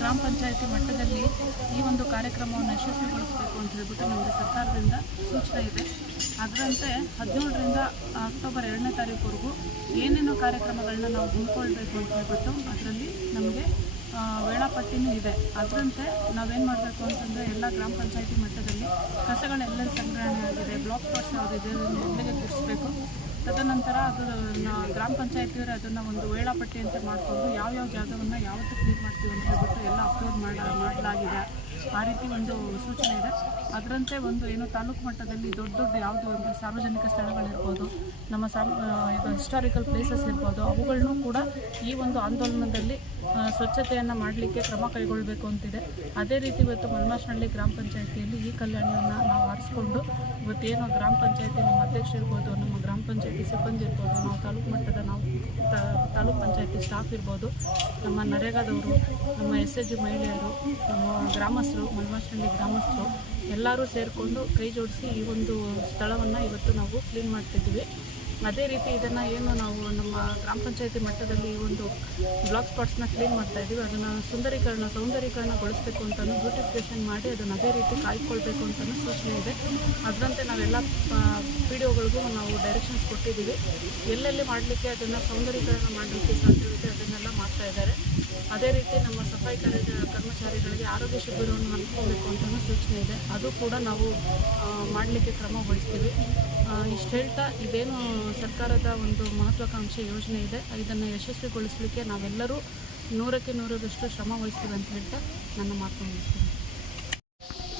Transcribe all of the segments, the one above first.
ಗ್ರಾಮ ಪಂಚಾಯಿತಿ ಮಟ್ಟದಲ್ಲಿ ಈ ಒಂದು ಕಾರ್ಯಕ್ರಮವನ್ನು ಯಶಸ್ವಿಗೊಳಿಸಬೇಕು ಅಂತ ಹೇಳ್ಬಿಟ್ಟು ನಮಗೆ ಸರ್ಕಾರದಿಂದ ಸೂಚನೆ ಇದೆ. ಅದರಂತೆ 17ರಿಂದ ಅಕ್ಟೋಬರ್ 2ನೇ ತಾರೀಕುವರೆಗೂ ಏನೇನು ಕಾರ್ಯಕ್ರಮಗಳನ್ನ ನಾವು ಹಮ್ಮಿಕೊಳ್ಬೇಕು ಅಂತ ಹೇಳ್ಬಿಟ್ಟು ಅದರಲ್ಲಿ ನಮಗೆ ವೇಳಾಪಟ್ಟಿನೂ ಇದೆ. ಅದರಂತೆ ನಾವೇನು ಮಾಡಬೇಕು ಅಂತಂದರೆ ಎಲ್ಲ ಗ್ರಾಮ ಪಂಚಾಯಿತಿ ಮಟ್ಟದಲ್ಲಿ ಕಸಗಳೆಲ್ಲೆಲ್ಲಿ ಸಂಗ್ರಹಣೆ ಆಗಿದೆ, ಬ್ಲಾಕ್ ಸ್ಪಾಟ್ಸ್ ಯಾವುದಿದೆ ಅದನ್ನು ಎಲ್ಲಿಗೆ ಗುಡಿಸ್ಬೇಕು. ತದನಂತರ ಅದು ಗ್ರಾಮ ಪಂಚಾಯತಿಯವರು ಅದನ್ನು ಒಂದು ವೇಳಾಪಟ್ಟಿ ಅಂತ ಮಾಡಿಕೊಂಡು ಯಾವ್ಯಾವ ಜಾಗವನ್ನು ಯಾವತ್ತೂ ಕ್ಲೀನ್ ಮಾಡ್ತೀವಿ ಅಂತ ಹೇಳ್ಬಿಟ್ಟು ಎಲ್ಲ ಅಪ್ಲೋಡ್ ಮಾಡಲಾಗಿದೆ. ಆ ರೀತಿ ಒಂದು ಸೂಚನೆ ಇದೆ. ಅದರಂತೆ ಒಂದು ಏನು ತಾಲೂಕು ಮಟ್ಟದಲ್ಲಿ ದೊಡ್ಡ ದೊಡ್ಡ ಯಾವುದು ಒಂದು ಸಾರ್ವಜನಿಕ ಸ್ಥಳಗಳಿರ್ಬೋದು, ನಮ್ಮ ಇದು ಹಿಸ್ಟಾರಿಕಲ್ ಪ್ಲೇಸಸ್ ಇರ್ಬೋದು, ಅವುಗಳನ್ನೂ ಕೂಡ ಈ ಒಂದು ಆಂದೋಲನದಲ್ಲಿ ಸ್ವಚ್ಛತೆಯನ್ನು ಮಾಡಲಿಕ್ಕೆ ಕ್ರಮ ಕೈಗೊಳ್ಳಬೇಕು ಅಂತಿದೆ. ಅದೇ ರೀತಿ ಇವತ್ತು ಮಲ್ಮಾಸ್ನಹಳ್ಳಿ ಗ್ರಾಮ ಪಂಚಾಯಿತಿಯಲ್ಲಿ ಈ ಕಲ್ಯಾಣಿಯನ್ನು ನಾವು ಆರಿಸ್ಕೊಂಡು ಇವತ್ತೇನು ಗ್ರಾಮ ಪಂಚಾಯಿತಿ ನಮ್ಮ ಅಧ್ಯಕ್ಷ ಇರ್ಬೋದು, ನಮ್ಮ ಗ್ರಾಮ ಪಂಚಾಯಿತಿ ಸಿಬ್ಬಂದಿ ಇರ್ಬೋದು, ನಾವು ತಾಲೂಕು ಮಟ್ಟದ ತಾಲೂಕು ಪಂಚಾಯಿತಿ ಸ್ಟಾಫ್ ಇರ್ಬೋದು, ನಮ್ಮ ನರೇಗಾದವರು, ನಮ್ಮ SHG ಮಹಿಳೆಯರು, ನಮ್ಮ ಗ್ರಾಮಸ್ಥರು, ಮಲ್ಮಾಸ್ನಹಳ್ಳಿ ಗ್ರಾಮಸ್ಥರು ಎಲ್ಲರೂ ಸೇರಿಕೊಂಡು ಕೈ ಜೋಡಿಸಿ ಈ ಒಂದು ಸ್ಥಳವನ್ನು ಇವತ್ತು ನಾವು ಕ್ಲೀನ್ ಮಾಡ್ತಿದ್ದೀವಿ. ಅದೇ ರೀತಿ ಇದನ್ನು ಏನು ನಾವು ನಮ್ಮ ಗ್ರಾಮ ಪಂಚಾಯಿತಿ ಮಟ್ಟದಲ್ಲಿ ಈ ಒಂದು ಬ್ಲಾಕ್ ಸ್ಪಾಟ್ಸ್ನ ಕ್ಲೀನ್ ಮಾಡ್ತಾಯಿದ್ದೀವಿ, ಅದನ್ನು ಸೌಂದರ್ಯೀಕರಣಗೊಳಿಸಬೇಕು ಅಂತಲೂ ಬ್ಯೂಟಿಫಿಕೇಷನ್ ಮಾಡಿ ಅದನ್ನು ಅದೇ ರೀತಿ ಕಾಯ್ಕೊಳ್ಬೇಕು ಅಂತಲೂ ಸೂಚನೆ ಇದೆ. ಅದರಂತೆ ನಾವೆಲ್ಲ PDOಗಳಿಗೂ ನಾವು ಡೈರೆಕ್ಷನ್ಸ್ ಕೊಟ್ಟಿದ್ದೀವಿ. ಎಲ್ಲೆಲ್ಲಿ ಮಾಡಲಿಕ್ಕೆ ಅದನ್ನು ಸೌಂದರ್ಯೀಕರಣ ಮಾಡಲಿಕ್ಕೆ ಸಾಧ್ಯವಿದೆ ಅದನ್ನೆಲ್ಲ ಮಾಡ್ತಾಯಿದ್ದಾರೆ. ಅದೇ ರೀತಿ ನಮ್ಮ ಸಫಾಯಿ ಕರ್ಮಚಾರಿಗಳಿಗೆ ಆರೋಗ್ಯ ಶಿಬಿರವನ್ನು ಹಮ್ಮಿಕೊಳ್ಬೇಕು ಅಂತಲೂ ಸೂಚನೆ ಇದೆ. ಅದು ಕೂಡ ನಾವು ಮಾಡಲಿಕ್ಕೆ ಕ್ರಮ ವಹಿಸ್ತೀವಿ. ಇಷ್ಟು ಹೇಳ್ತಾ ಇದೇನು ಸರ್ಕಾರದ ಒಂದು ಮಹತ್ವಾಕಾಂಕ್ಷೆ ಯೋಜನೆ ಇದೆ, ಇದನ್ನು ಯಶಸ್ವಿಗೊಳಿಸಲಿಕ್ಕೆ ನಾವೆಲ್ಲರೂ 100ಕ್ಕೆ 100ರಷ್ಟು ಶ್ರಮ ವಹಿಸ್ತೀವಿ ಅಂತ ಹೇಳ್ತಾ ನನ್ನ ಮಾತು ಮುಗಿಸ್ತೀನಿ.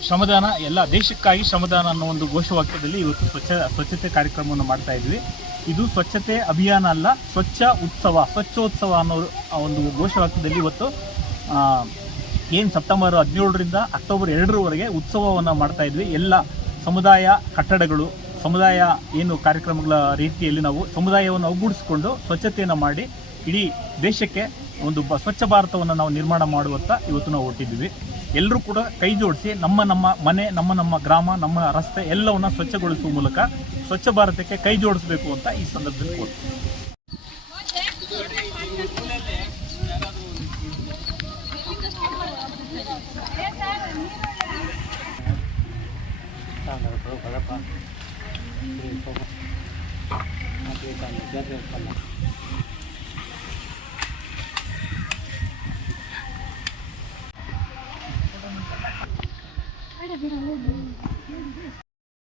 ಶ್ರಮದಾನ ಎಲ್ಲ ದೇಶಕ್ಕಾಗಿ ಶ್ರಮದಾನ ಅನ್ನೋ ಒಂದು ಘೋಷವಾಕ್ಯದಲ್ಲಿ ಇವತ್ತು ಸ್ವಚ್ಛತೆ ಕಾರ್ಯಕ್ರಮವನ್ನು ಮಾಡ್ತಾ ಇದ್ವಿ. ಇದು ಸ್ವಚ್ಛತೆ ಅಭಿಯಾನ ಅಲ್ಲ, ಸ್ವಚ್ಛೋತ್ಸವ ಅನ್ನೋ ಒಂದು ಘೋಷವಾಕ್ಯದಲ್ಲಿ ಇವತ್ತು ಏನು ಸೆಪ್ಟೆಂಬರ್ 17ರಿಂದ ಅಕ್ಟೋಬರ್ 2ರವರೆಗೆ ಉತ್ಸವವನ್ನು ಮಾಡ್ತಾ ಇದ್ವಿ. ಎಲ್ಲ ಸಮುದಾಯ ಕಟ್ಟಡಗಳು, ಸಮುದಾಯ ಏನು ಕಾರ್ಯಕ್ರಮಗಳ ರೀತಿಯಲ್ಲಿ ನಾವು ಸಮುದಾಯವನ್ನು ಒಗ್ಗೂಡಿಸಿಕೊಂಡು ಸ್ವಚ್ಛತೆಯನ್ನು ಮಾಡಿ ಇಡೀ ದೇಶಕ್ಕೆ ಒಂದು ಸ್ವಚ್ಛ ಭಾರತವನ್ನು ನಾವು ನಿರ್ಮಾಣ ಮಾಡುವತ್ತ ಇವತ್ತು ನಾವು ಹೊರಟಿದ್ದೀವಿ. ಎಲ್ಲರೂ ಕೂಡ ಕೈ ಜೋಡಿಸಿ ನಮ್ಮ ಮನೆ, ನಮ್ಮ ಗ್ರಾಮ, ನಮ್ಮ ರಸ್ತೆ ಎಲ್ಲವನ್ನು ಸ್ವಚ್ಛಗೊಳಿಸುವ ಮೂಲಕ ಸ್ವಚ್ಛ ಭಾರತಕ್ಕೆ ಕೈ ಜೋಡಿಸಬೇಕು ಅಂತ ಈ ಸಂದರ್ಭದಲ್ಲಿ ಕೋರ್ತೀನಿ.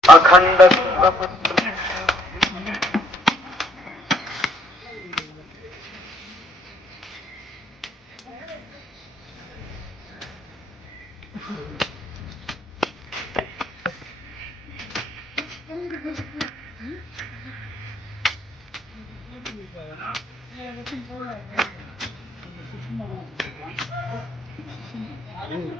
अखंड